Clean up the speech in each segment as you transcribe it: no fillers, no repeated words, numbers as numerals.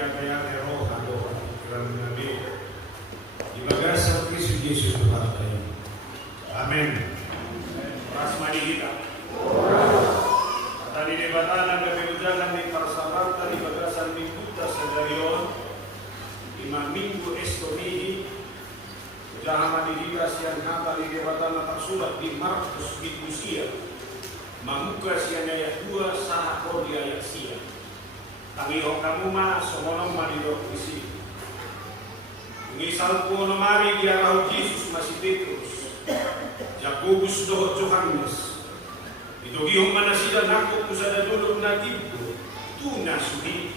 yate roh atau pikiran Nabi di bagasan Kristus Yesus Tuhan kami. Amin. Rasmani kita. Kata di debatan dan kebenaran di persahabatan di bagasan minggu tasagarion lima minggu estorihi jahaman di dikasian kata di debatan atas surat di Markus di Usia mamuka siang ayat 2 sahako di ayat sia. Kami kamu ma somono mari do isi. Misal po mari dia rahu Yesus masih Petrus. Yakobus do Johannes. Itu gihong manasida nako kusada dulu natibdo. Tu nasudi.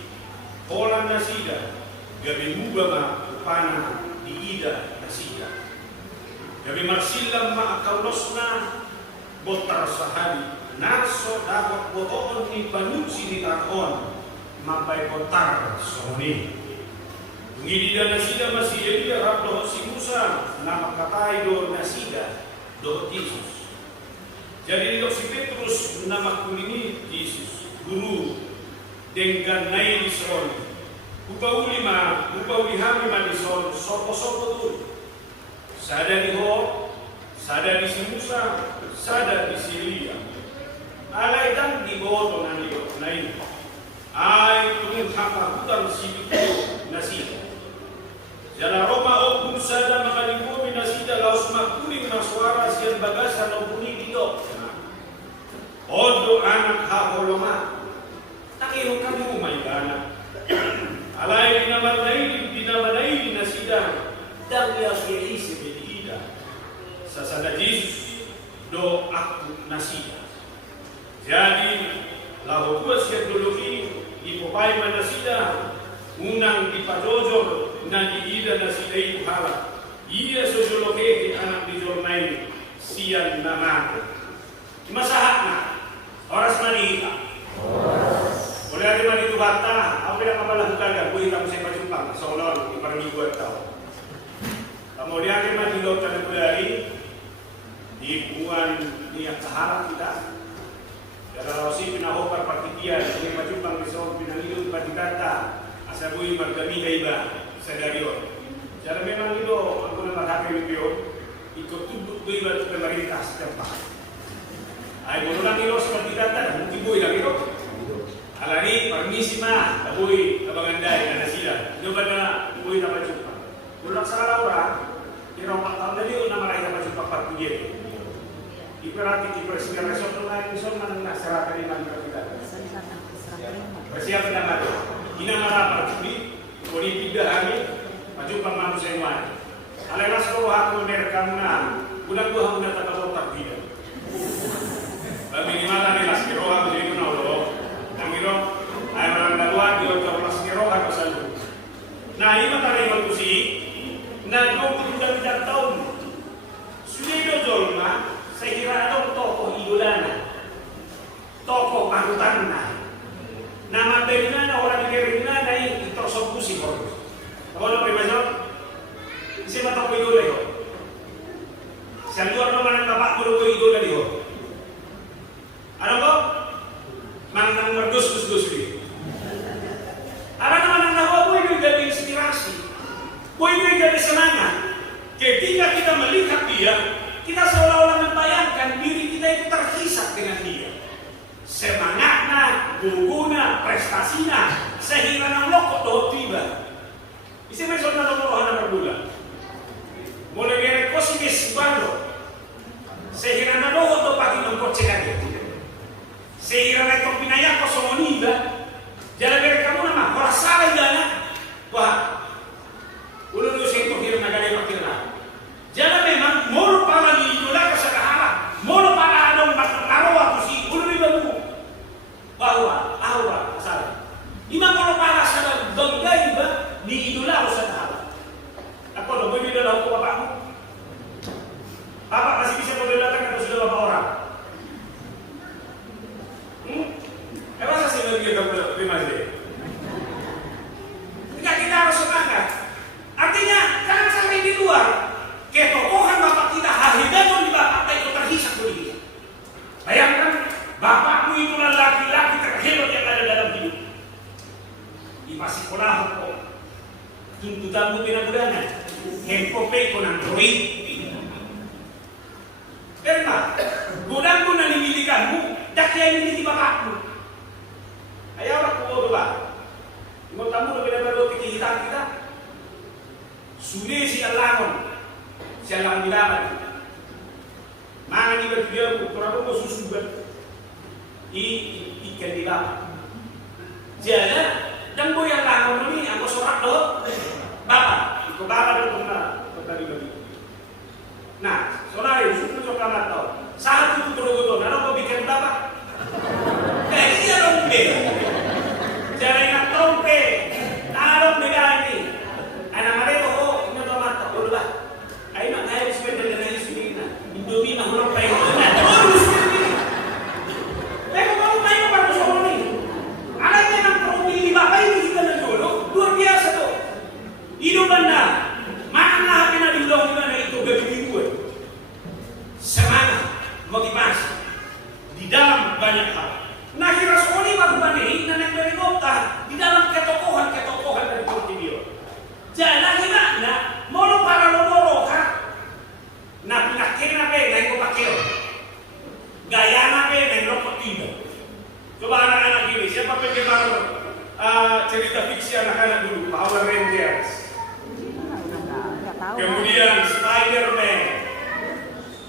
Hola nasida. Gabi mubama upana di ida nasida. Gabi marsilam ma akaulosna botar sahadi. Naso dapat botoon ni panuci di takon. Mampai kotar soni. Ngidida nasida masih jadi rabdo si Musa nama katai do nasida do Yesus. Jadi do si Petrus nama kulini Yesus guru dengan nai di soni. Upauli hami ma di soni sopo tu. Sada di ho, sada di si Musa, sada di si Elia. Alai dan di bodo nani nai. Ay tumun hakakutan sibiku nasida. Jala Roma o kunsada makalimu minasida laos makuling maswara siyan bagasan o puni dito. Odo anak hakoloma. Takiho kamu maigana. Alay dinamalay nasida. Dagya siya bedida. Sasada Jesus do aku nasida. Jadi lahu kuas teknologi ipopai manasida unang dipadojor na diida nasida itu hala iya sojoloke anak dijornai sian namate masahakna oras manita boleh ada manitu bata apa yang kapalah hutaga boleh kamu saya pacumpang seolah di para minggu atau kemudian ada manitu tanah dari di buan niat sahara kita. Kalau si pinahokar partikian, ini majumpang besok pinangilun patikata, asabui margami iba sagarion. Jadi memang itu aku nak happy video, ikut tunduk iba tu pemerintah setempat. Ay bodoh ilo seperti kata, mungkin bui lagi tu. Alani permisi mah, bui abangandai dan nasida. Itu pada bui dapat jumpa. Bulan salah orang, kira 4 tahun tadi nama rakyat dapat jumpa 4 pujian. Iperhati presiden resort lain resort mana masyarakat di mana kita bersiap dengan itu. Ina marah percuri, politik dahami, maju manusia yang mana. Alelas kau aku merekamna, budak gua hendak tak botak dia. Minimal ane las kiro aku jadi kenal loh. Namiro, ayam orang dua dia jauh las kiro aku selalu. Nah ini mata lagi kusi, nah kau sudah 3 tahun, sudah jauh mah. Saya kira ada tokoh idolana, tokoh panutanna. Nama beriman orang beriman dari tersebut kok. Kalau pribadi, siapa tokoh idola itu? Siapa orang mana bapak guru idola itu? Ada kok? Mantan merdus ini. Ada nama nama boy itu jadi inspirasi, boy itu jadi semangat. Ketika kita melihat dia. Kita seolah-olah membayangkan diri kita itu terhisap dengan dia. Semangatnya, guguna, prestasinya, sehingga nang lokok doh tiba. Isi mesot na lokok rohana berbulan. Mulai dari kosimis bando, sehingga nang lokok doh pagi nongkot cekade. Sehingga nang tong pinaya kosongoniba, jalan dari kamu nama, orang salah dana, wah, ulun usai itu hirna gade pakirna. Jangan memang mulu para di idola kesadaran, mulu para adong naruh aku si ulu di babu bahwa aura asal. Ima mulu para sadar banggai ba di idola kesadaran. Aku lo boleh idola aku bapakmu. Bapak masih bisa mendoakan atau sudah bapak orang? Masa sih lagi kamu terima kasih. Kita harus semangat. Artinya jangan sampai di luar. Ketokohan bapak kita hahidatun di bapak itu terhisap begitu. Bayangkan bapakmu itu laki-laki terhebat yang ada dalam hidup. ipasikolah ko. Tuntutan mo pinagulangan. Hempope ko ng droid. Pero nga, gudang mo na nimilikan mo, dakya yung nitibakak mo. Ayaw na kumodo ba? Imong tamu na pinagalo kikita kita. Suli siya langon. Siya lang bilaban. Mga nibagbiyan mo, kurang mo susugat. Ikan bilaban. Jadi, dan mo yang langon ini, ako sorak do. Bapak, ikaw bapak do kung na pagkali-bali. Nah, sonari, susunod sa kamat to. Saan tututuro ko to? Ano ko bikin bapak? Kaya iya dong, be. Jangan ingat trompe, tarong beda ini. Anak mereka ino to mata, ulo ba? Ay mak ngayon spender na yung sumina. Indomie mahulog pa yung na. Terus ini. Pero kung may maparusok ni, alam niya ng profili ba kayo kita ng dulo? Luar biasa to. Inuman na, maangahakin na dilong na ito gagawin ko. Semangat, motivasi di dalam banyak hal. Nah, Rasul magbani na nagberenota di dalam ketokohan dari Portibio. Jangan kita na moro para loro ka. Na pinakin na pe na ko pakeo. Gaya na pe na rokok tiba. Coba anak-anak ini siapa penggemar cerita fiksi anak-anak dulu, Power Rangers. Kemudian Spider-Man.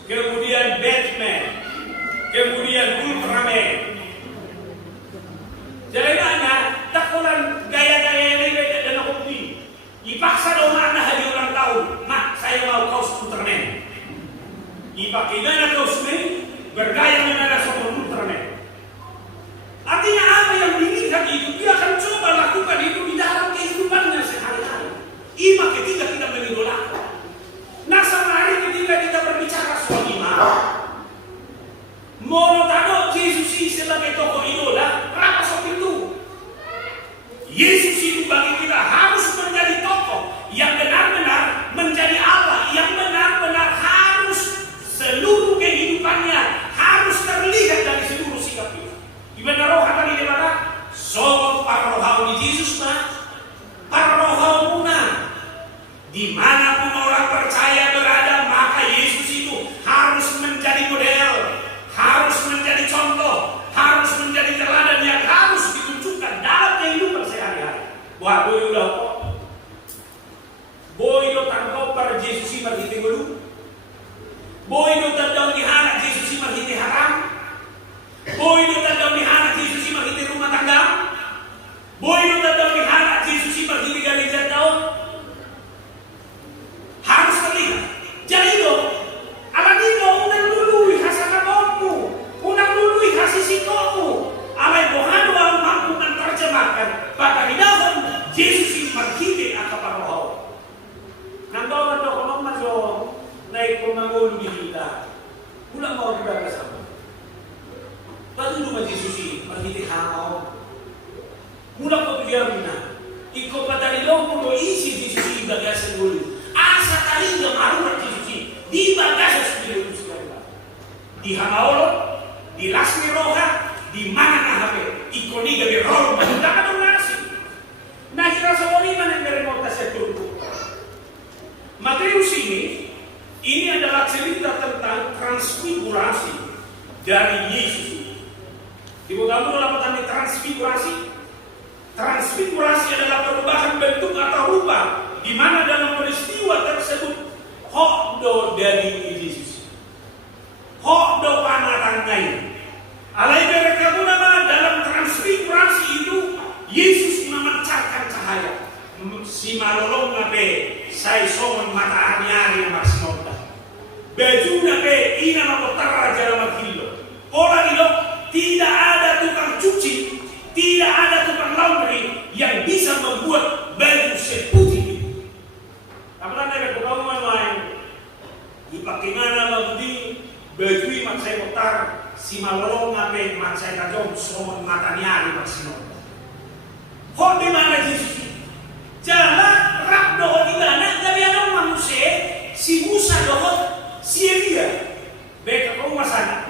Kemudian Batman. Kemudian Ultraman. Jadi nanya, takulan gaya-gaya ini beda dan aku pilih. Ipaksa dong anak hari ulang tahun, mak saya mau kaos Ultraman. Ipakai mana kaos ini, bergaya mana sama Ultraman. Artinya apa yang dilihat itu, dia akan coba lakukan itu di dalam kehidupannya sehari-hari. Ima ketika kita mengidolakan. Nah sama hari ketika kita berbicara soal iman, mau tahu Yesus sebagai tokoh idola, apa soal itu? Yesus itu bagi kita harus menjadi tokoh yang benar-benar menjadi Allah, yang benar-benar harus seluruh kehidupannya harus terlihat dari seluruh sikap kita. Gimana roh kata di mana? Sobat para rohani Yesus mah, para rohani muna. Dimanapun orang percaya berada, maka Yesus itu harus menjadi model, harus menjadi contoh, harus menjadi teladan yang harus ditunjukkan dalam kehidupan sehari-hari. Wah, boy do tangkau para Yesus marhiti gulu, boy do tandang dihana Yesus marhiti haram, boy do tandang dihana Yesus marhiti rumah tangga, boy do tandang dihana Yesus marhiti gereja tahun. Harus terlihat. Jadi dong, ala dito unang lului hasakamonmu, unang lului hasisikomu. Alay bohano ang mampu terjemahkan. Pada hidahon, Yesus yung magkiti ang kaparohaw. Nandang na doon kung maso, na ikumangulu kita. Ulang mau juga kasama. Patuloy man Yesus yung magkiti hamaw. Mula ko bigyan na. Ikaw patalilong mo mo isi Yesus yung bagasan ulu. Asa kalinga marurat Yesus di bagasa Spiritus Tuhan. Di hamaolo, di lasmi roha, di mana nahape, ikoni gabi roh magdaka ng nasi. Nakira sa waliman ang meremota sa turko. Mateus ini adalah cerita tentang transfigurasi dari Yesus. Ibu kamu dapat tanda transfigurasi? Transfigurasi adalah perubahan bentuk atau rupa di mana dalam peristiwa tersebut hokdo dari Yesus, hokdo panatangai. Alai mereka nama dalam transfigurasi itu Yesus memancarkan cahaya. Si malolong nabe saya songon matahari yang masih baju nabe ina mapotara jalan makilo. Orang itu tidak ada tukang cuci, tidak ada tukang laundry yang bisa membuat baju seputih. Apalagi mereka berkawan lain, dipakai mana lagi baju mat saya kotar, si malolong ngapain mat saya kajong somon matanya mat sinon. Kok di mana Yesus? Jalan rak dohot di mana? Tapi ada manusia si Musa dohot si Elia. Beka kau masana.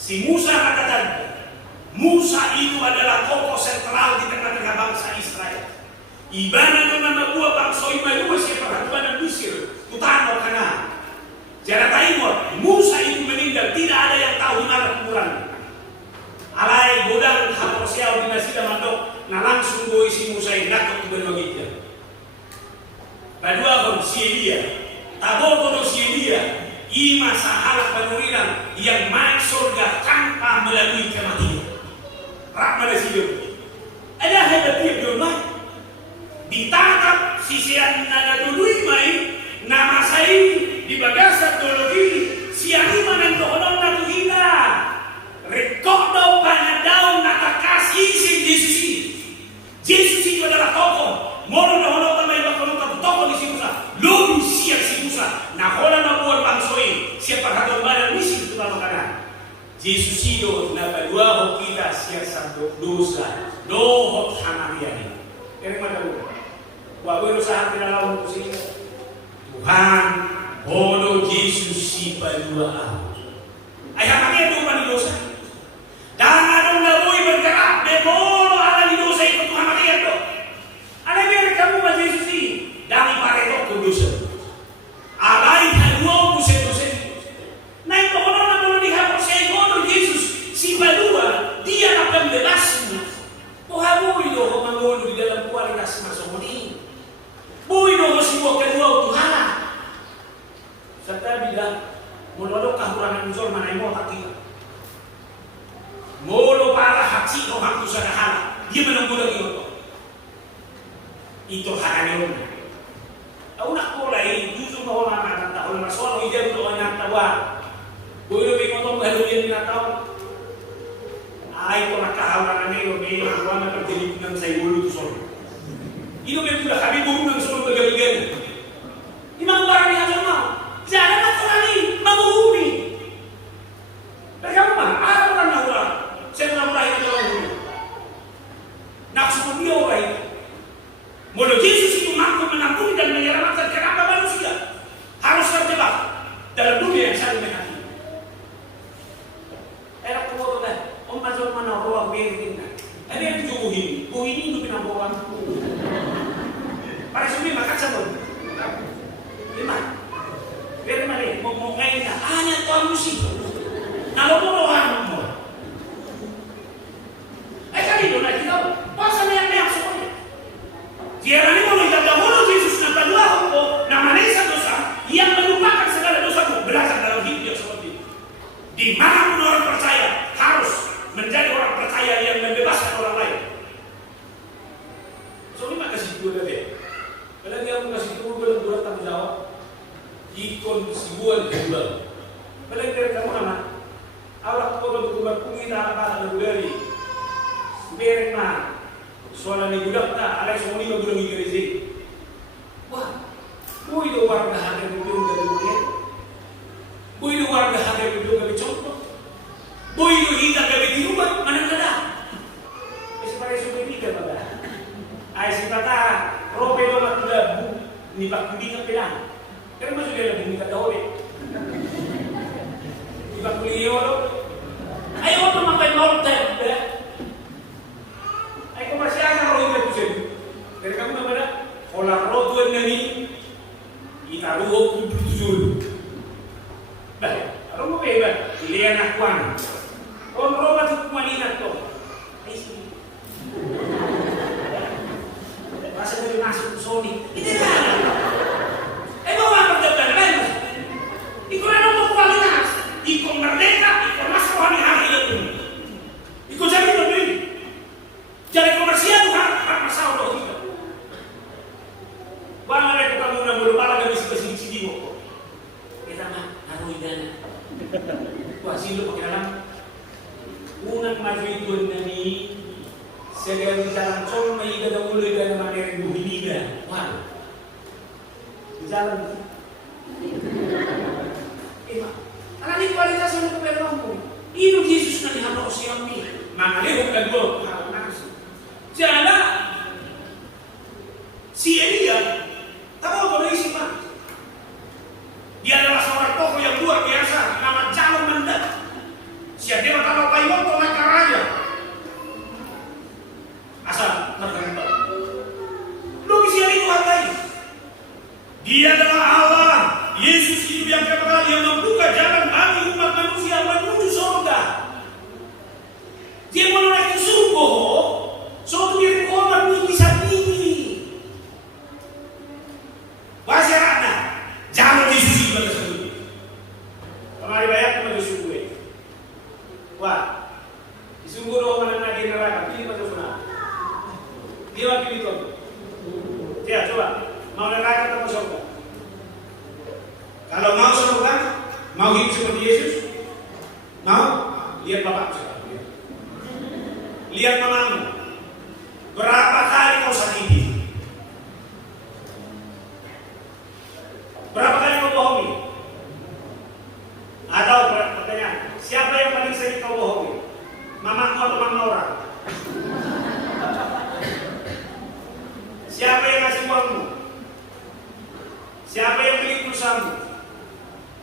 Si Musa katakan Musa itu adalah tokoh sentral di tengah-tengah bangsa Israel. Ibana dengan nabuah bangsa Imanua siapa hatuan Mesir, utama Kanaan. Jarak Timur, Musa itu meninggal, tidak ada yang tahu mana kuburannya. Alai godang haposiau dinasida mandok, na langsung go isi Musa ini nakot tu bermagitnya. Kedua pun si Elia, taboto si Elia, ima sahalat penuriran yang naik surga tanpa melalui kematian. Rahmat hidup. Ada hebat dia bermain. Ditangkap sisian nada dulu main nama saya di bagasan dulu ini siang mana dohon na tuhina rekodo banyak daun nata kasih si Yesus ini. Yesus itu adalah tokoh. Moro dohon tamai bakal tokoh di si Musa. Lu siap si Musa. Nah hola na buat bangsoi siapa hadon badan misi itu nama kanan. Yesus itu na kedua kita siap satu dosa dohot hanariani. Ini mana dulu? Wabulu saat tidak lawan kusini. Tuhan bodoh Yesus si kedua. Ayah makanya itu mana dosa? Dan ada ngabui bergerak demolo ala di dosa itu Tuhan makanya itu. Ada biar kamu sama Yesus ini dari pareto ke dosa. Alai kedua musim dosa. Nah itu orang kalau dihapus saya bodoh Yesus si kedua dia akan bebasmu. Pohamu itu mengulu di dalam kualitas masuk ini. Bui dong sebuah kedua Tuhan. Serta bilang menodok kahurangan unsur mana yang mau tak kita. Molo para haji orang tu sadahana. Dia menunggu lagi itu harannya. Aku nak mulai justru mau orang tahun masalah hijau tu orang tawa. Bui dong ikut baru dia tidak tahu. Ay ko nakahawaran nilo may mga na pagdilipunan sa iulo to solo. Ino may pula kami buru ng solo pagaligan. Imang barang ni Hasan mo. Jangan nak terani menghuni. Bagaimana? Apa orang orang? Saya mulai itu orang. Nak sebut dia orang. Mula Yesus itu mampu mengampuni dan menyelamatkan kenapa manusia harus terjebak dalam dunia yang saling menghakimi. Era kuwo dah. Om masuk mana orang berhenti. Ada yang dijubuhin. Buhin itu pinampuan. Para suami makan sabun. Lima. Biar mana? Mau ngain dah. Hanya tuan musik. Kalau mau orang mau. Kali itu nak kita. Puasa yang semuanya. Jika ni mau kita dahulu Yesus nak dua hukum. Nama Yesus dosa. Yang melupakan segala dosa belajar dalam hidup yang seperti itu. Di mana pun orang percaya harus menjadi orang percaya yang membebaskan orang lain. So ini makasih dua deh. Kalau dia makasih dua belum dua tanggung jawab. Ikon sibuan kedua. Kalau dia kamu nama, awak kau berubah kumi tak apa dari. Berma, soalan ni budak tak, ada semua ni budak ni kerja. Wah, bui itu warga harga berdua dari dunia. Bui itu warga harga berdua dari contoh. Bui itu hitam dari dirubah mana ada? Masih pakai suku tiga pada. Ayah si kata, rope itu nak sudah ni pak kudi nak pelang. Kan masuk dia lagi kata oleh. Ni pak kudi itu, ayo tu makan norte. Ayo masih ada roh itu sih. Dari kamu nama ada? Olah roh tuan nani, kita roh kudu tujuh. Baik, roh apa ya? Lian akuan. Roh macam kuaninat tu. Masa dari masuk Sony, itu kan? Mau apa terjadi kan? Ikut ada kualitas, ikut merdeka, ikut masuk hari itu. Ikut jadi lebih. Jadi komersial tu hak masalah tu kita. Bang ada kamu nak berubah lagi besi cidi mo. Kita mah harus dana. Wah silo pakai dalam. Unang maju itu nani. Segala jalan sol mai gada mulai gada mana buhiliga. Wah. Jalan. Anak ni kualitas yang berpeluang. Ini Yesus nanti harus siap ni. Mengalih bukan dua. Jangan si Elia tahu apa isi pak? Dia adalah seorang tokoh yang luar biasa, nama Calon Mendat. Siapa dia kalau payon tomak raja, Wah, isungguh mana lagi neraka, pilih pada sana. Dia pilih itu. Ya, coba. Mau neraka atau mau surga? Kalau mau surga, mau hidup seperti Yesus, mau lihat Bapak sekarang. Lihat mamamu. Berapa kali kau sakiti? Berapa kali kau bohongi? Atau pertanyaan, siapa yang paling sering kau bohongi? Mamamu atau mama orang? Siapa yang kasih uangmu? Siapa yang beli pulsamu?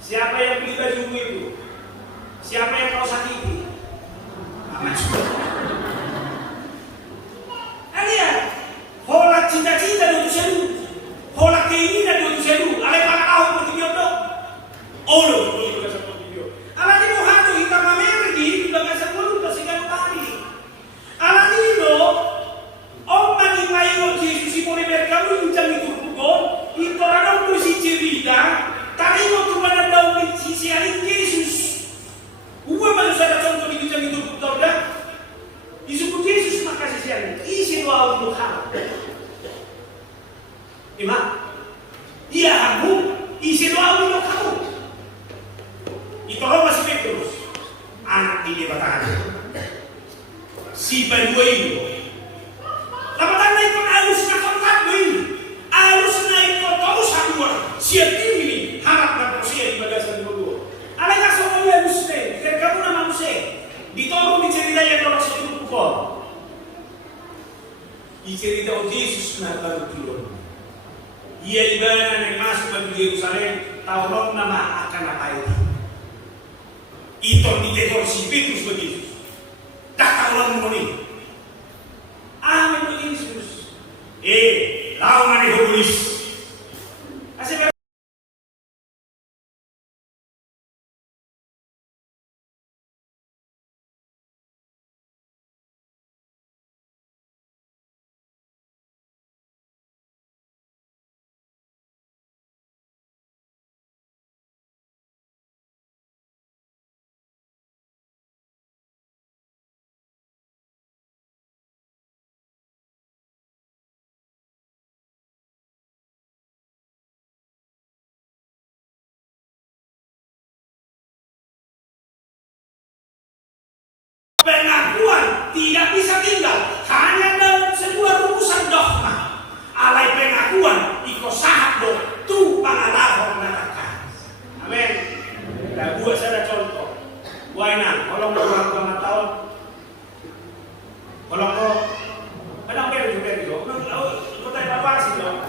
Siapa yang beli bajumu itu? Siapa yang kau sakiti? Mama juga. Lihat, hola cita-cita di usiamu, hola keinginan di usiamu. Alay para tahu seperti dia dong. Oh loh, itu seperti dia. Alay di mohado hitam Amerika, tidak bisa pun kasih kali. Alay di lo, om mani mayo Yesus si boleh berkamu ucap itu pukul, itu orang tu si cerita, tadi waktu mana tahu si siarin Yesus. Gua baru sadar contoh di ucap itu pukul dah. Disebut Yesus makasih siang isi doa untuk hal. Imam, iya kamu isi doa untuk kamu. Itu orang masih Petrus, anak ini batahan. Si bandua ini, lapatan naik kon alus na kontak ini, alus naik kon terus hadua. Siap ini harap dan persia di bagasan kedua. Alay kasih orang yang muslim, kamu nama muslim. Ditolong dicerita yang orang sebelum kufur. Dicerita Yesus natal turun. Ia ibadah yang masuk ke Yerusalem, tahun nama akan apa itu? Itu ditegur si Petrus begitu. Tak tahu ini. Amin Yesus. Lawan mana polis? Asal pengakuan tidak bisa tinggal hanya dalam sebuah rumusan dogma. Alai pengakuan iko sahab do tu pangalahor narakan. Amin. Dah buat saya contoh. Wainan, kalau orang tua tahun, kalau kau, kadang beri juga itu. Kau tak apa sih dong.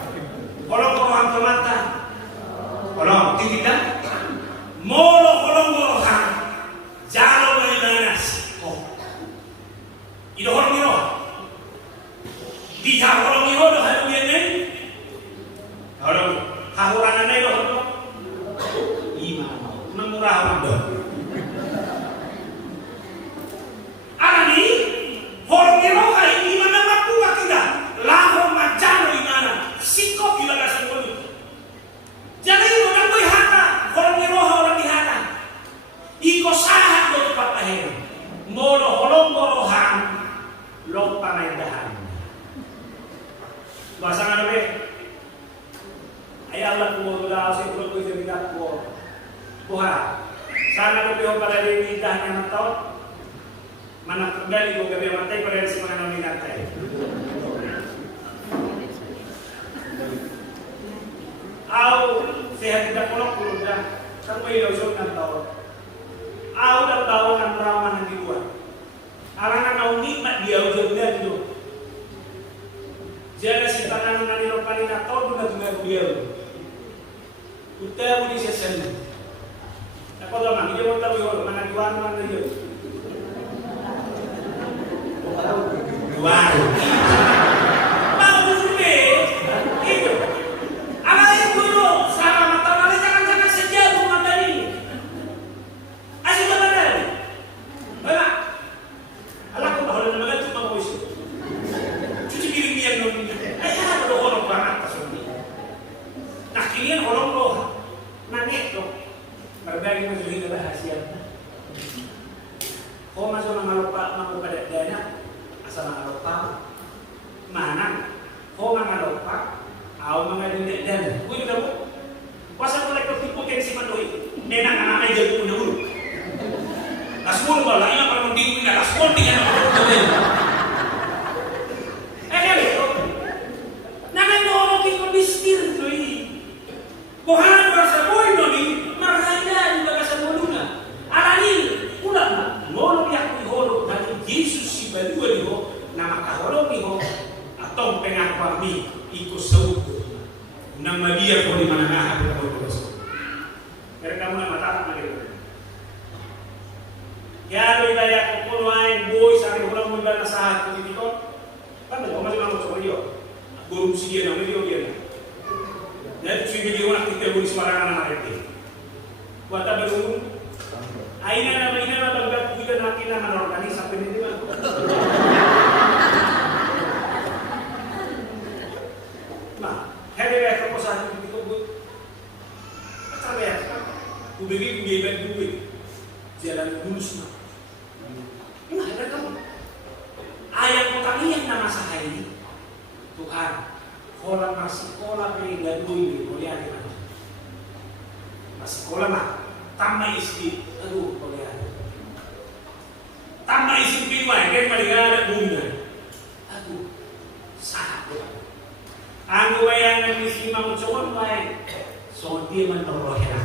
Kalau kau orang tua mata, kalau tidak, molo kalau kau hang, jalan menanas. Ida orang miro, di orang miro dah ada yang ni, orang hahuran anda dah ada, lima, murah orang dah. Ani, orang miro kali ini mana mampu tidak, lahir macam mana, sikap juga dah sebut. Jadi orang tu hana, orang miro orang di hana, iko sah do tempat lahir, molo orang morohan. Log pangaindahan. Pasangan be. Ay Allah ko wala sa ko ko sa ko. Buha. Sana ko pada diminta ng taon. Manak kembali ko gabi matay para sa mga nominatay. Aw sehat tidak kulok dah. Kang may losok ng taon. Aw daw taon ng trauma ng dibuat. Arangan kau nikmat dia udah itu. Jangan si tangan mengalirkan paling atau guna guna dia. Kita boleh sesuatu. Apa lama dia mau tahu mana dua mana dia. Dua. Mau sudah. Itu. Apa yang dulu sama mata kali jangan sejauh mata ini. Asyik mana? Mana? Alam ko bahwa naman ito mga boys. Cuci piring niya nung ayah ada orang banget kasih. Nah kalian orang loh, nangis tuh. Berbagi masalah rahasia. Kung masuk mangalopa, makupadat dana, asa mangalopa, manang, kung mangalopa, aw mga dinda dana. Uy, na mo, wasa ko like pagtipukin si Manoy, nenang ang ay jago na ulo. Lasmol ba, lain ang parang di ko na, lasmol, di ka na makapagdawin. Kaya ito, nangandoon ko bistir to buhan ba sa boy no ni marhaya ba sa mulo na alani ulah na ngolo yak ni holo dari Jesus si balua ni ho na makaholo ni ho atong pengakwa mi iko saud na Maria ko ni mananaha kita ko ko mereka muna matatak na dito kaya lo daya ko kuno ay boy sa akin ulang mo ba na sa akin dito kan mo masih mo sa video guru si dia na video dia dan cuy video nak kita beri sembarangan anak itu. Buat apa dulu? Aina bangga kita nak kita menorganisasi sampai ini mah. Nah, hari raya proposal itu buat apa ya? Kubegi kubegi duit jalan lulus mah. Ini ada kamu. Ayat kotani yang nama sahai Tuhan. Kolam masikola pengaduin di kuliah di mana? Masikola mah tambah isi, aduh kuliah. Tambah isi piwai, kayak maligara bunga. Aduh, sangat kuat. Anggo bayangan isi mau cowok baik, so dia mentorohnya.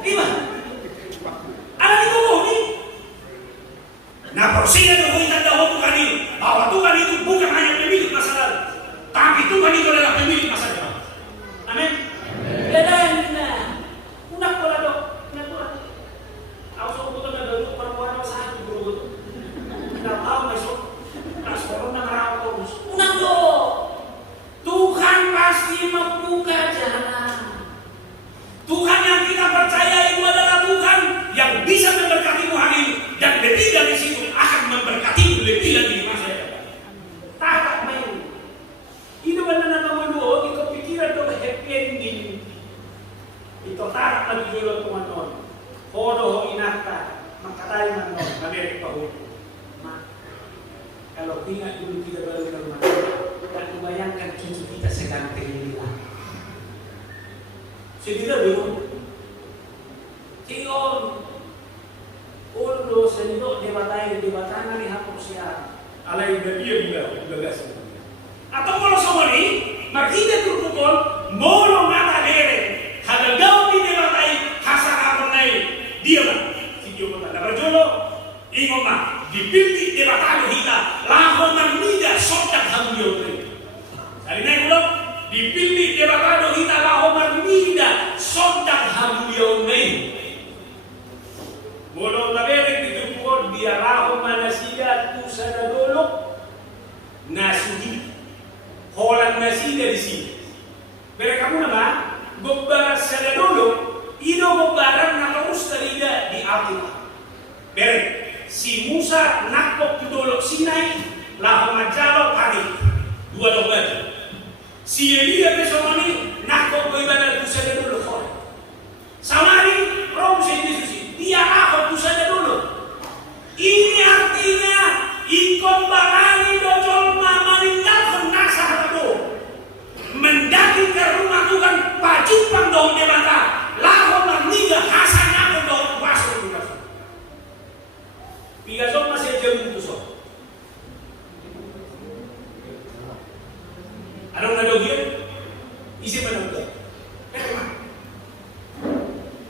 Iba, ada di bawah ni. Nah, prosesnya tu kita dah bukan ini. Bahwa Tuhan itu bukan hanya pemilik masa lalu, tapi Tuhan itu adalah pemilik masa depan. Amin. Dan unak pola dok, unak pola. Aku suruh betul dah dulu perempuan satu guru. Tidak tahu masuk, tak sekolah nak rawat terus. Unak dok. Tuhan pasti membuka jalan. Tuhan yang kita percaya itu adalah Tuhan yang bisa memberkatimu hari ini dan lebih dari situ akan memberkatimu lebih lagi di masa depan. Tak main. Itu benar nama dua. Kita pikiran tu happy ending. Itu tak lagi jual teman-teman. Hodoh inata makatai manon kami tahu. Kalau ingat dulu kita baru ke rumah, dan membayangkan cucu kita seganteng ini lah. Sedih dulu. Tion, ulo sendok debatana ni hapok siya. Alay dia gagas. Atau kalau sama ni, makita terpukul, molo mata dere, hagagaw di debatai hasara nai dia lah. Si Joko tak berjolo, ingo mah dipilih debatano hita, laho manida sotak hamil. Kali naik ulo, dipilih debatano hita laho manida sotak hamil nai. Molo tabere ditupod dia laho manasida kusada dolok nasuhi holan nasida di sini. Mereka muna ba gobara sada dolok ido gobaran nakarus talida di Alkitab. Bere si Musa nakok di dolok Sinai laho majalo hari dua dobat. Si Elia besomani nakok ko ibadal kusada dolok hol. Samari rom Yesus dia ahok saja dulu. Ini artinya ikon barani dojol meninggalkan nasah itu. Mendaki ke rumah Tuhan pajupan dong debata. Laho maniga hasannya dong pasur juga. Pigasok masih jauh itu so. Ada orang dogian isi penonton.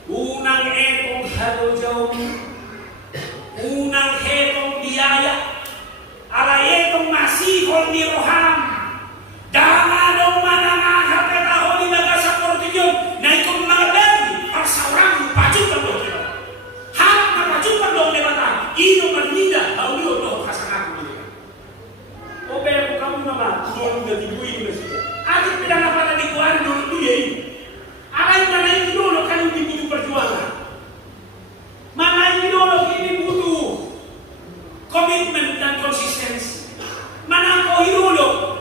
Unang etong halo unang hetong biaya ala etong masihol ni roham dama dong mananga hapeta holi naga sa portilyon na ikong mga dami parsawang pajupan dong hap na pajupan dong lebata ino manida hauliyo dong kasanaku nila o pero kung kamu naman doon na tibuin na siya ating pinangapan na dikuan doon tuya alay na na dulu kan hindi butuh perjuangan. Mana ideologi ini butuh komitmen dan konsistensi. Mana kau ideologi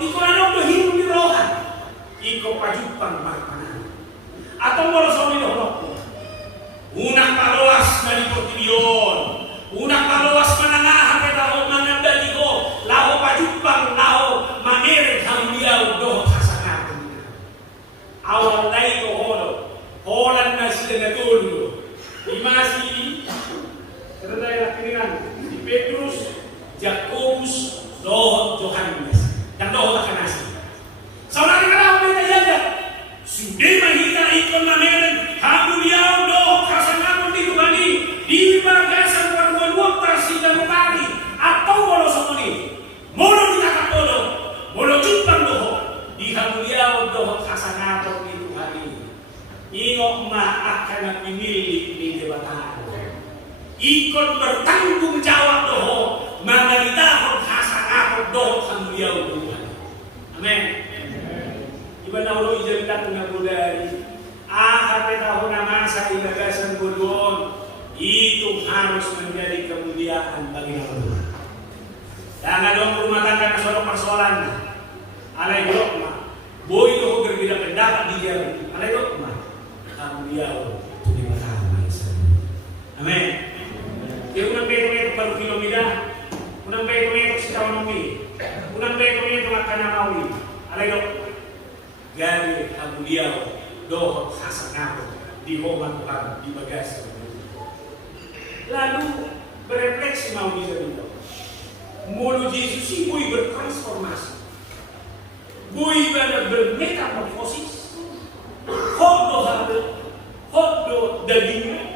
ikut bertanggung jawab doho, magalita hasan ako doho kamuliaw Tuhan. Amen. Iba na ulo ijalita ko na budari. Kapit ako na masa ilagasan ko doon. Itu harus menjadi kemuliaan bagi Tuhan. Jangan dong rumah tangga na suatu persoalan. Alay dokma. Boy itu berbeda pendapat di dia. Alay dokma. Kamuliaw itu di mata Amen. Dia unang beto-beto baru kilomida, unang beto-beto si Tawanami, unang beto-beto akan namawi. Alay dok, gari kamuliaw dohot hasanako di homa Tuhan di bagas. Lalu berefleksi mau bisa itu. Mulut Yesus si boy bertransformasi, boy bermetamorfosis, hodo dagingnya.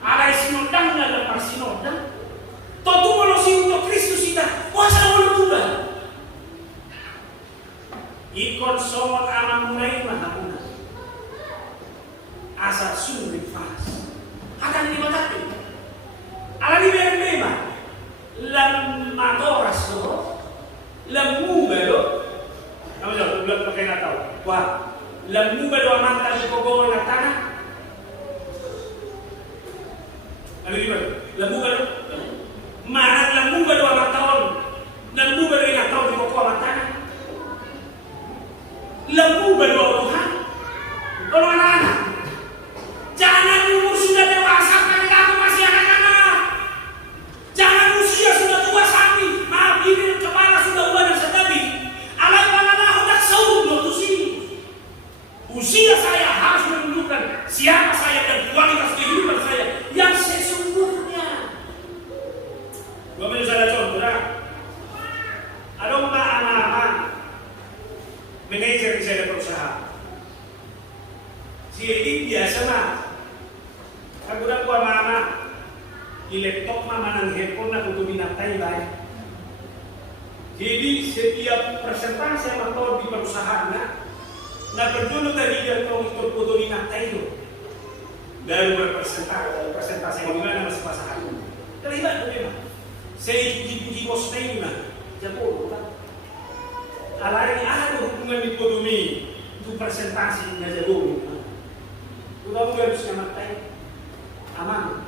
Alay sinodang na lamang sinodang. Totumo si untuk Kristus ita. Kuasa mo lutuban. Ikon somot amang munay mahamuna. Asa sumrit fas. Akan di matapin. Alam ni bema. Lam madoras do. Lam mubalo. Kamu jauh, belum pakai natau. Wah. Lam mubalo amang tali kogoy na tanah. Ano di ba? Lambu ba? Marang lambu ba doon ang taon? Lambu ba rin ang taon di ko kuwamatan? Lambu ba doon Tuhan? Kalau anak-anak, jangan umur sudah dewasa perilaku masih anak-anak. Jangan usia sudah tua sapi, maaf ini kepala sudah ubah dan sedabi. Alay pangalah udah saur lotus ini. Usia saya harus menunjukkan siapa saya dan kualitas kehidupan saya yang sesungguhnya. Gua menjadi contoh dah. Ada anak-anak manajer di saya perusahaan. Si ini biasa mah. Aku dah gua mana di laptop mah manang handphone nak untuk binatai baik. Jadi setiap presentasi yang atau di perusahaan na berdulu tadi dia kau ikut foto binatai itu. Dari presentasi yang mana masih pasangan. Terlibat memang. Saya puji bos saya jago kan. Alai ada hubungan ekonomi itu presentasi nggak jago. Udah harus nyamatai aman.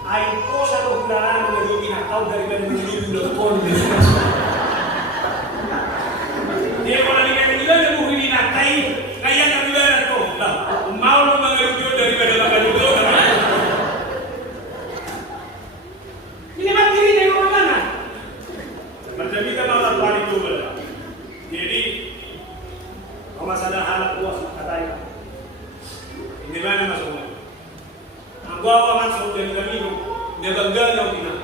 Ayo kau satu bulan menjadi binatang daripada menjadi budak kon. Dia kalau dengan dia ada bukan binatai kayak yang dia ada tuh. Mau lu mengerucut daripada makan itu. Ini mati ini dari mana? Macam kita malah tuan itu betul. Jadi, kalau masalah anak buah katanya, ini mana masuknya? Angguau aman sok dari kami itu, dia bangga yang kita.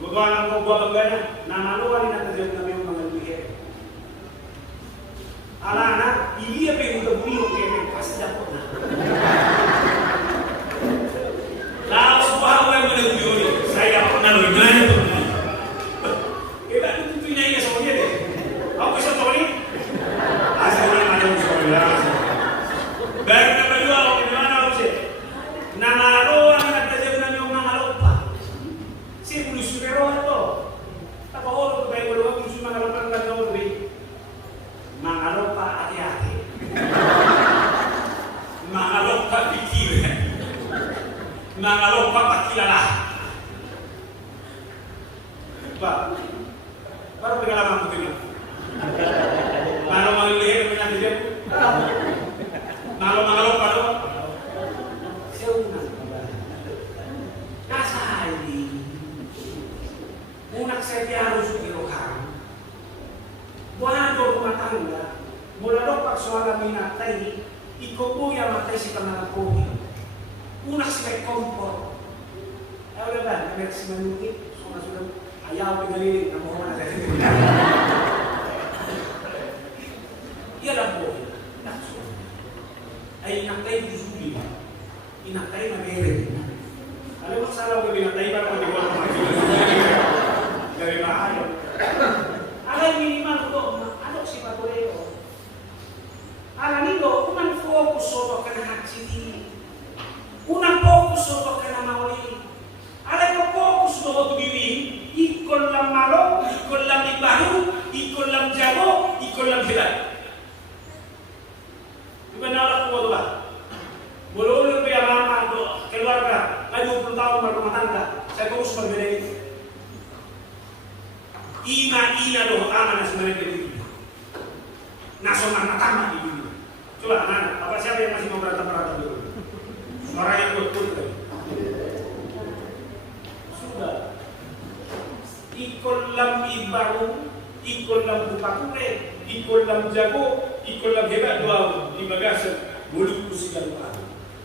Bukan angguau buah bangganya, nama lu hari nanti jadi kami mengalami. Anak-anak, ini apa yang udah beli oke, pasti dapat. Lalu buah apa yang boleh beli? Saya pernah beli itu. Kita itu punya ini sama dia deh. Aku bisa tahu ni? Asalnya ada musuhnya. Baru nama dua orang di mana aku sih? Nama orang yang ada jadi nama lupa. Si bulu supero itu. Apa orang baik bulu aku cuma kalau kan tahu beli. Mangalopa hati-hati. Mangalopa pikir. Mangalopa pakilalah. Pak, baru pengalaman begini. Malu melihat penyakit dia. Malu-malu palu. Seunak. Kasari. Unak saya harus dirokan. Buana do rumah tangga. Mula dopak soal minat ini. Iko po yang matay si pangalan po. Unak sila kompor. Ayaw ba? Namek si manukit. Sudah ayaw pinalilit. Namuha na kayo. Ialah po. Ay inakay busuli. Inakay mabere. Alam mo salah ko binatay ba kung di ko dari bahaya. Alam minimal ko, ano si Patoreo? Alam nito, unang focus so ka na haksiti. Unang focus so ka na baru, ikon lam jago, ikon lam hebat. Di mana orang tua tu lah? Boleh biar mama keluarga, 20 tahun berumah tangga, saya urus berbeda itu. Ina doh aman sebenarnya begitu. Nasional matama di dunia. Coba anak, apa siapa yang masih mau berantem dulu? Orang yang kuat tadi. Sudah. Ikon lam ibaru, ikon lam bupakure, ikon lam jago, ikon lam hebat doa di bagasan mulut kusikan lupa.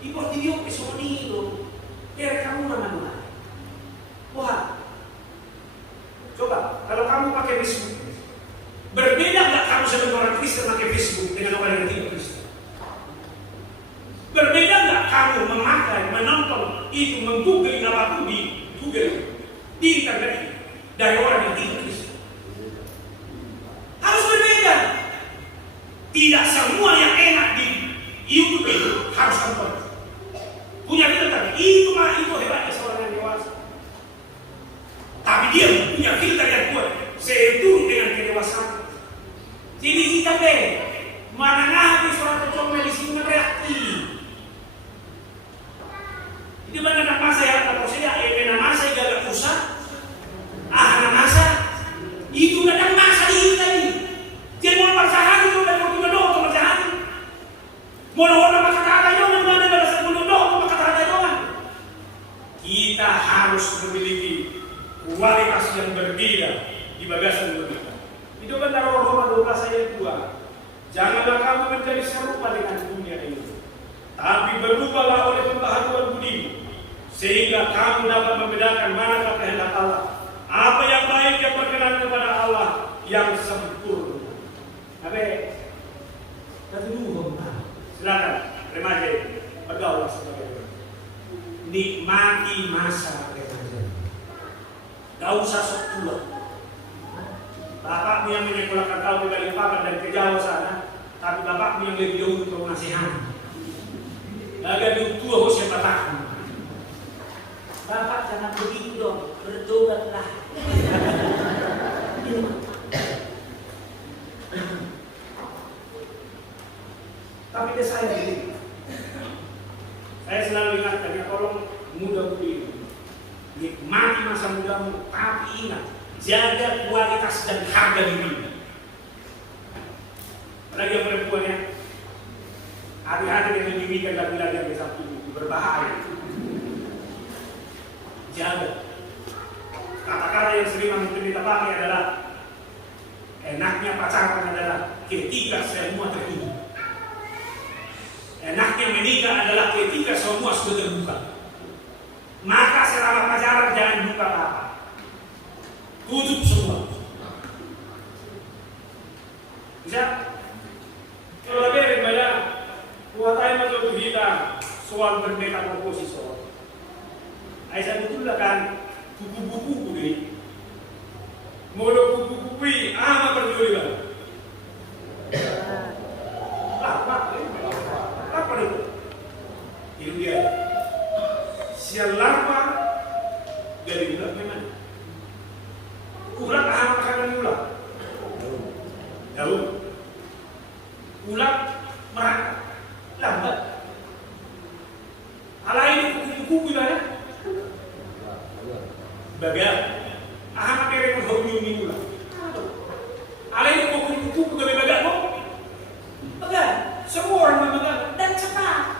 Ibu video kesoni itu, kamu mana? Wah, coba kalau kamu pakai Facebook, berbeda nggak kamu sebagai orang Kristen pakai Facebook dengan orang yang tidak Kristen? Berbeda nggak kamu memakai, menonton itu, menggoogle apapun di Google, di internet dari orang yang tidak Kristen? Harus berbeda. Tidak semua yang enak di YouTube itu harus kamu punya filter. Itu hebatnya seorang yang dewasa. Tapi dia punya filter yang kuat, seturut dengan kedewasaan. Jadi kita deh, mana nabi suatu comel di sini reaktif. Di mana nak masa ya, atau saya, nama saya gagak pusat. Nama masa itu datang masa ini tadi. Dia mau persahan itu dan mau doa persahan. Mau orang kata jangan mana bahasa doa kata jangan. Kita harus memiliki kualitas yang berbeda di bagasan kita. Itu kan dari Roma 12 ayat 2. Janganlah kamu menjadi serupa dengan dunia ini, tapi berubahlah oleh pembaharuan budimu, sehingga kamu dapat membedakan manakah kehendak Allah, apa yang baik yang berkenan kepada Allah yang sempurna. Tapi dulu silakan remaja bergaul sebagai nikmati masa remaja. Gak usah sok tua. Bapakmu yang menyekolahkan kau ke Balikpapan dan ke Jawa sana, tapi bapakmu yang lebih dahulu kau nasihati. Agak tua kau siapa takut. Bapak jangan begitu dong, bertobatlah. Tapi dia saya begini. Saya selalu ingatkan ya, tolong muda-mudi nikmati masa mudamu, tapi ingat, jaga kualitas dan harga diri. Apalagi yang perempuan ya, hati-hati dengan demikian dan belajar di Sabtu itu berbahaya. Jaga. Kata-kata yang sering mungkin kita pakai adalah enaknya pacaran adalah ketika semua tertutup. Enaknya menikah adalah ketika semua sudah terbuka. Maka selama pacaran jangan buka apa. Tutup semua. Bisa? Kalau lebih banyak kuatai macam kita soal berbeda komposisi. Saya betul lah kan buku-buku ini. Molo buku-buku ini ama berdua. Apa itu? Itu dia. Sial larva dari ulat memang. Ulat aham makanan ulat. Tahu? Ulat merangkak lambat. Alain kuku-kuku gimana? Bagai aham kere mau hobi ulat. Alain kuku-kuku gawe bagai kok? Bagai. Semua orang memegang dan cepat.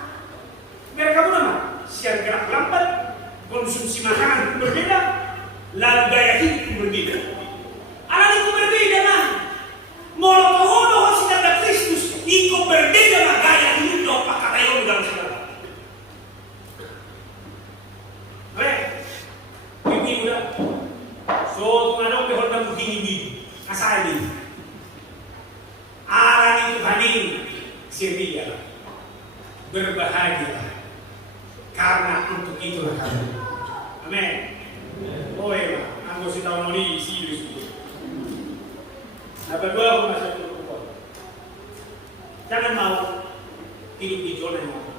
Mereka pun nama siang gerak lambat, konsumsi makanan berbeda, lalu gaya hidup berbeda. Anak itu berbeda kan? Molokohono sikap Kristus, ikut berbeda lah gaya hidup doa kata yang dalam segala. Ini udah. So tunanong behol na muhingi asali. Arang itu haning ceria, berbahagia. Karena untuk itulah kami. Amin. Oh ya, anggo si tahun ini isi itu. Nah, berdua aku masih cukup. Jangan mau hidup di zona nyaman,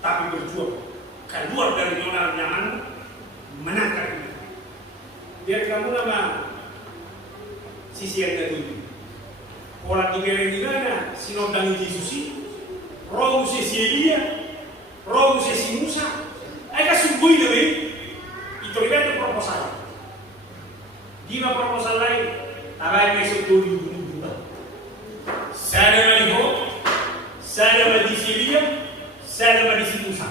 tapi berjuang keluar dari zona nyaman, menangkan. Biar kamu nama sisi yang ketujuh. Orang diberi di mana? Sinodang Yesus, roh si Elia, roh si Musa. Eka sungguh ini, itu itu proposal. Jika proposal lain, apa yang masuk dulu? Saya melihat, saya melihat Elia, saya melihat Musa.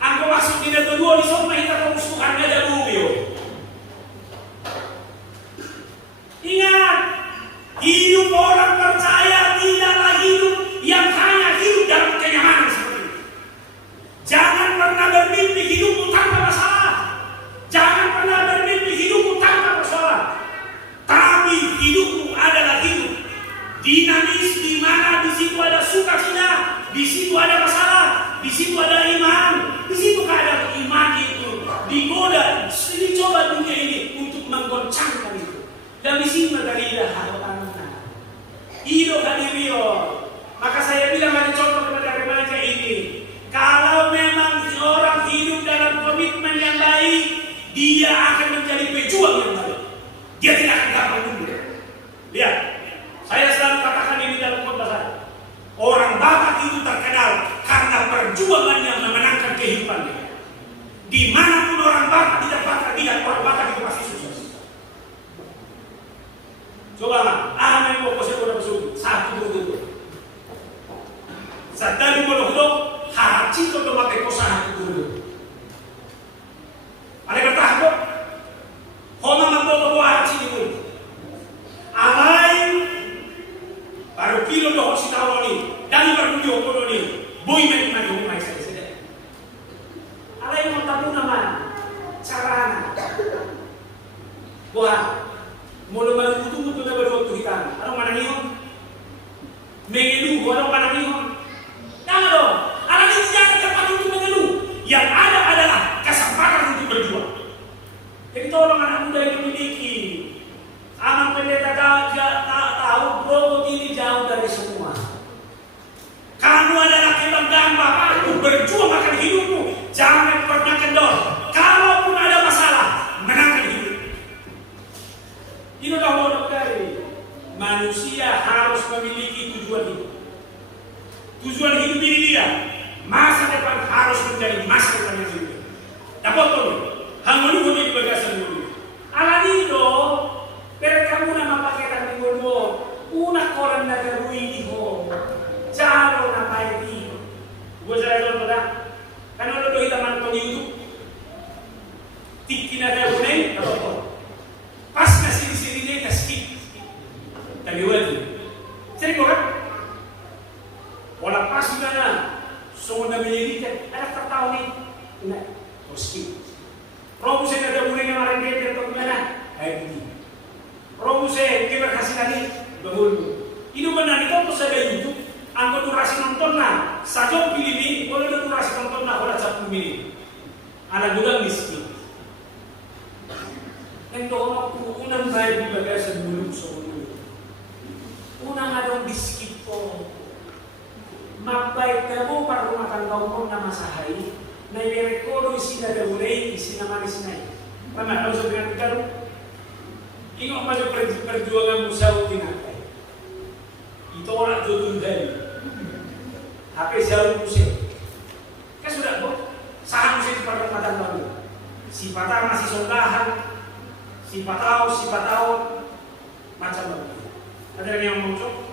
Angko masuk di dalam dua di sana kita kemusuhannya ada bumi. Ingat, hidup orang percaya tidaklah hidup yang hanya hidup dalam kenyamanan seperti itu. Jangan pernah bermimpi hidupmu tanpa masalah. Jangan pernah bermimpi hidupmu tanpa masalah. Tapi hidupmu adalah hidup dinamis, di mana di situ ada sukacita, di situ ada masalah, di situ ada iman, di situ ada iman itu digoda, dicoba dunia ini untuk menggoncangkan itu. Dan di sini dari harapan hidup hadirio. Maka saya bilang ada contoh kepada remaja ini. Kalau memang orang hidup dalam komitmen yang baik, dia akan menjadi pejuang yang baik. Dia tidak akan gampang mundur. Lihat, saya selalu katakan ini dalam khotbah saya. Orang Batak itu terkenal karena perjuangannya memenangkan kehidupannya. Dimanapun orang Batak ditempatkan, tidak orang Batak itu pasti sukses. Coba lah, amin mau posisi udah masuk satu dulu. Sadari bodoh haji kalau mati kosa satu dulu. Ada kata apa? Homa mampu haji dulu. Alai baru kilo doh si tahu ni, dan baru dia bodoh ni. Boy main main saya. Alai mau tahu nama carana. Wah. Mula malu itu na berwaktu kita. Anong manangihon? Mengeluh, anong manangihon? Tama dong. Anak itu jangan cepat untuk mengeluh. Yang ada adalah kesempatan untuk berjuang. Jadi tolong anak muda yang memiliki anak pendeta tahu Bromo ini jauh dari semua. Kamu adalah kebanggaan Bapakmu, berjuang akan hidupmu. Jangan pernah kendor. Kalaupun ada masalah, menangkan hidup. Inilah modal dari manusia harus memiliki tujuan hidup. Tujuan hidup ini dia. Masa depan harus menjadi masa depan yang hidup. Dapat tahu? Hangun ini bagasan dulu. Alat itu, kamu nama paketan di Golbo. Una koran na ruini ho. Jaro na paiti. Gue saya contoh dah. Kan lo do kita nonton YouTube. Tiki na dia bunyi, dapat. Pas nasi di sini dia skip. Tapi wajib. Jadi kau kan? Walau pas juga na, semua nabi ini ada tertawa ni, enggak, kau skip. Romu saya ada mulai ngamarin dia atau gimana? Ayo ini. Romu saya keberhasil lagi, bangun. Ini benar itu untuk saya YouTube. Angkut durasi nonton na, saja pilih ni, boleh durasi nonton na, boleh 10 menit. Anak juga miskin. Ento aku unang bayar di bagasan bulog sa ulo. Unang adong biskit ko. Mabay ka mo para kumakan mo na masahay. Na i-record sila daulay, isinamani sinay. Pamalaw sa pinagkaro. Ingo pa yung perjuangan mo sa utinatay. Ito orang tutunday. Hape siya mo siya. Kasulat po, saan mo siya para kumakan mo? Si Patang masih soldahan. Si patao, macam apa? Ada yang muncul,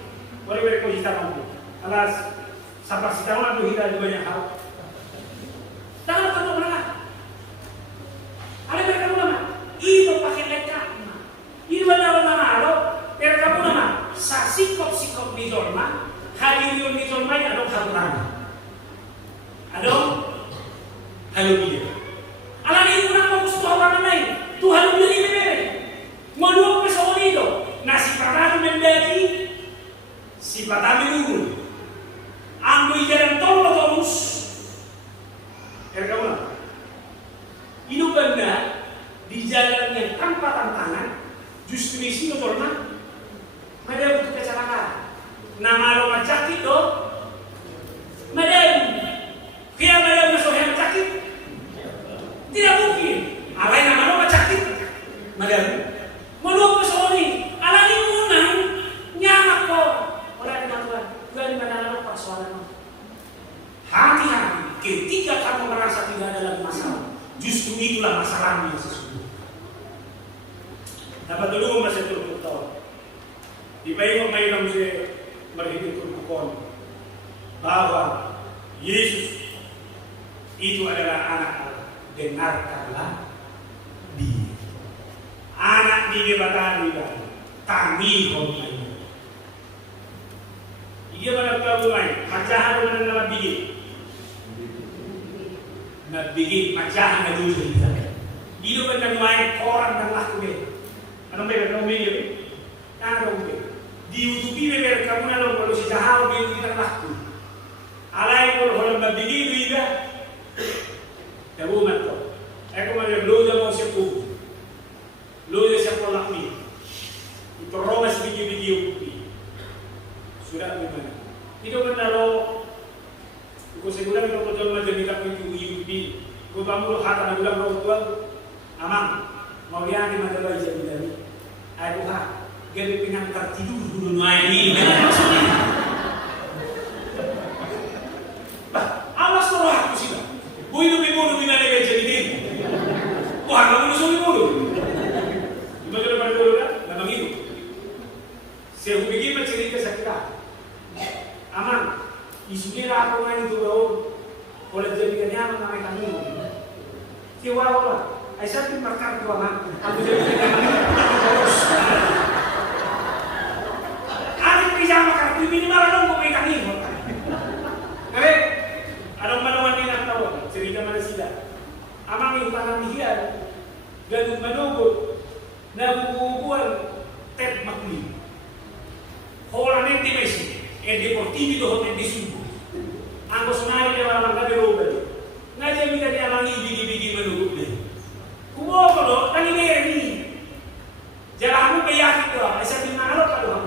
boleh berkongsi kamu. Alas, sampai si tahu itu kita banyak hal. Jangan tahu mana. Ada berkamu nama, itu pakai lekat. Ini benar nama, pero kamu nama, sa sikop di jorma, hadirin di jorma ya ada haluran. Ada haluran. Alam ini orang mau suatu orang lain. Tuhan beli bebek, malu apa soal itu? Nasi patah membeli, si patah menurun. Ambil jalan tol terus. Kamu ini benar di jalan yang tanpa tantangan, justru isi motornya, mereka butuh kecelakaan. Nama lo macam itu, mereka, kaya mereka masuk yang sakit, tidak mungkin. Alay nama lo macam madam. Malu ko sa oni. Alani mo Justru itulah masalahnya sesungguhnya. Dapat dulu masih turut-turut. Di bayi mayroon siya marhitung bahwa Yesus itu adalah anak Allah. Dengarkanlah dia. Anak di batang dia. Kami hormati. Dia menangkap rumah. Macahan dengan nama bigit. Nabigit macahan na dulu sa Dito ba nagmain orang ng lakuin? Anong may gagawin yun? Ano ba? Diutupi may kamu na lang kalau si Jahaw may kita lakuin. Alay ko walang nabigit iba. Nabuman ko. Eko man loja mo siya po. Loja siya po lakmi. Ito romas bigi-bigi upi. Sudah naman. Ito ba nalo kung siguro ito ko dyan madamita ko yung UUP. Kung ba mo hata na ulang rawat ko, amang, mawiyaki madalay sa bidami. Ay ko ha, gabi pinangkartidur dulu na ini. Awas ko rohat ko sila. Buhay na may mulo pinalagay sa bidami. Buhay na mulo sa may mulo. Di ba ka na paritulo na? Namangino. Siya humigil magsalita sa kita. Amang, isukira ako ngayon ito doon. Wala dyan ganyan na may tanong. Siwa ko ba? Ay sabi markar ko nga. Ako dyan ganyan. Aking pisama ka. Minimal anong kung may tanong. Ngayon, anong manawan din ang tawag? Sirika man sila. Amang yung panamihiyan, ganun manugot, nabububuan, Ted McLean. Solamente Messi. E deportivi doon ang disubo. Ang kusunari niya mga kabiroban. Nga dyan kita niya mga ibig-ibigi manugot na. Kumuha ko doon, nanginayari niya. Diyan ako kayakin ko, ay sabi nga ano pa doon.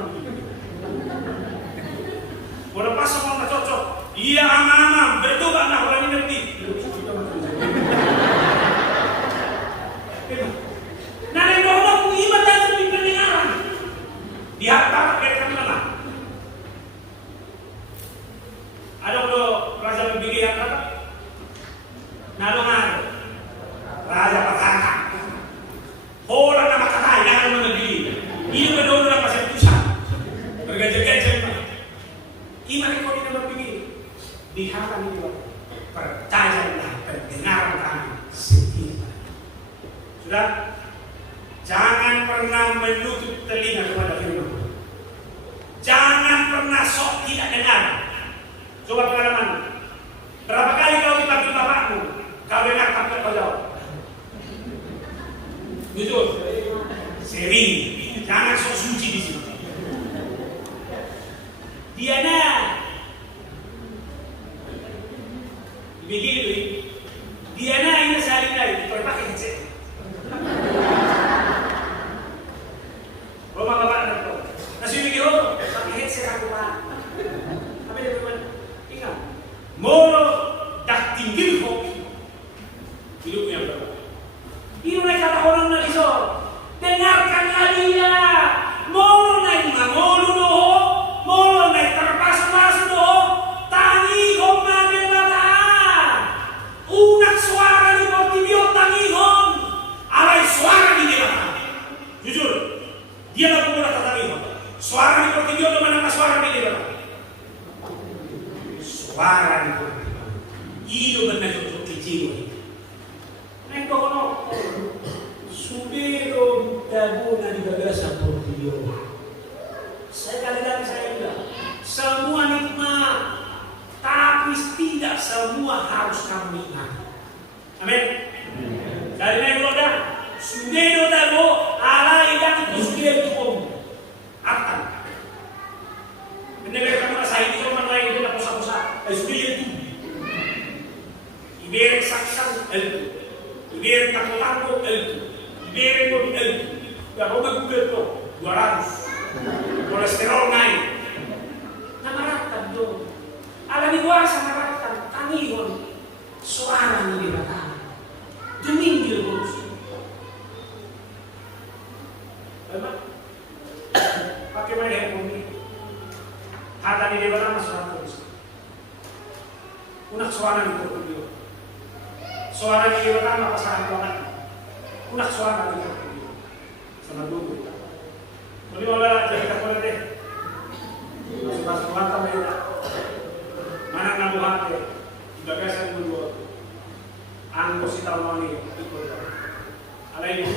Wala pa sa mga natotso. Iya ang amam, bertuba na, wala niya nagdi. Nanay doon na kung iba tayo sa pagkalingaran. Dihatak kaya kami naman. Ano ko raja magbigay ang kata? Nalungan. Raja pagkaka. Orang na makatay, nakan mo nagbigay. Iyo ka doon lang kasi pusa. Bergajag-gajag mo. Iman ko rin na magbigay. Dihakan nito. Percaya na, pendengaran kami. Setiap. Sudah? Jangan pernah menutup telinga kepada firman. Jangan pernah sok tidak dengar. Coba pengalaman. Berapa kali kau dipanggil bapakmu? Kau dengar tanpa kau jawab. Jujur. Sering. Jangan sok suci di sini. Diana. Begitu. Diana ini sehari-hari dipakai headset. Rumah bapak dan kau. Nasi mikir pakai headset aku pak. Apa dia berbuat? Moro dah tinggi kok hidupnya berapa? Ini kata orang na iso. Dengarkanlah dia. Moro naik mangolo doho, moro naik terpas-pas doho. Tangi kong magmata. Unak suara di portibio tangi kong. Alay suara di dia. Jujur, dia nggak pernah kata tangi kong. Suara di portibio itu mana suara di dia. Suara di portibio. Ido benar untuk kecil. Naik kono. Subiro tabuna di bagasan portibio. Sekali lagi saya bilang, semua nikmat, tapi tidak semua harus kamu nikmati. Amin. Dari naik roda, subiro tabu ala idak itu subiro tuh. Akan. Benar kamu rasa ini cuma lain itu posa-posa. Subiro itu. Iberek saksan itu. Iberek takut itu. Iberek itu. Ya roda Google tuh 200. Kolesterol naik. Namaratan doon. Alaniwasa namaratan. Tanihon. Suara ni dibatan. Dumingil ko. Diba? Pakai mana handphone ni? Hata ni dibatan na suara ko. Unak suara ni ko. suara ni pertama pasangan banget. Unak suara ni sama dulu. Muli wala jadi tak boleh deh. Masuk Tuhan kami mana nak buat deh. Bagasan dulu. Angko si tahun ini ikut. Alai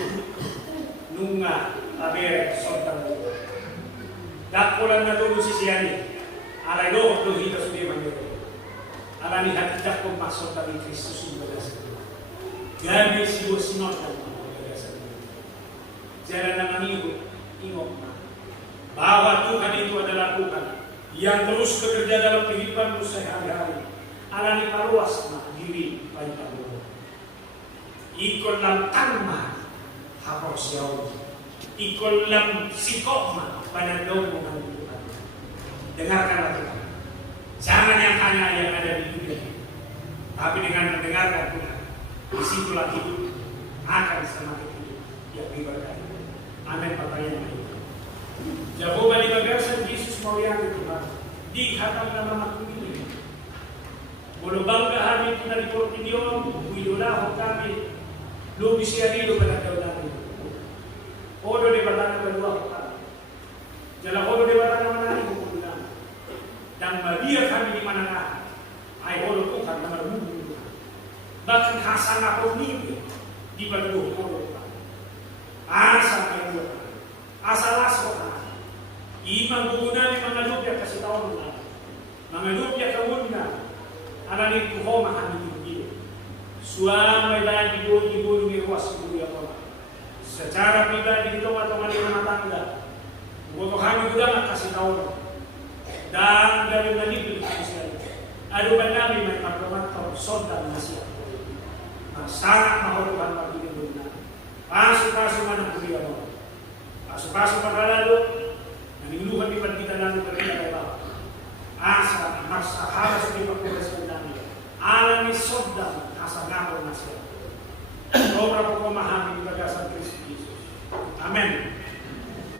nunga abere sotan. Dakulan na dulu si siani. Alai do kita sudah mandiri. Alani hati tak pun masuk dari Kristus bagasan. Gabi si sinot bagasan. Jalan nama ingok bahwa Tuhan itu adalah Tuhan yang terus bekerja dalam kehidupanmu sehari-hari. Alani paruas na diri baik-baik. Ikon lam tanma hapos yaw. Ikon lam sikokma panandong mo ng Tuhan. Dengarkanlah Tuhan. Jangan yang hanya yang ada di dunia. Tapi dengan mendengarkan Tuhan, disitulah hidup akan semakin hidup yang diberkati. Amin. Pertanyaan itu. Jehovah di bagasan Yesus mau yang Tuhan. Di hatang nama ini. Mula bangga kami itu dari Portinyon, widolah kami. Lubis siya dito panagdaw natin. Odo de batang kedua kami. Jala odo de batang naman kukunan. Dan mabiya kami di mananga ay odo ko kan naman mundo. Bakit hasan ako niyo di bago odo ka. Asa kayo. Asa laso ka. Imang gugunan ni mga lupya kasi taon na. Mga lupya kawuna. Anani tuho mahani tinggi. Suami dan ibu ni ruas ibu ya Allah. Secara pribadi kita teman-teman rumah tangga, butuhan juga kasih tahu. Dan dari mana Kristen, ada banyak yang terpaksa sodan nasihat. Sangat mahal Tuhan bagi dunia. Pasuk-pasuk mana kuliah Allah. Pasuk-pasuk pada lalu, yang diluhan di kita dan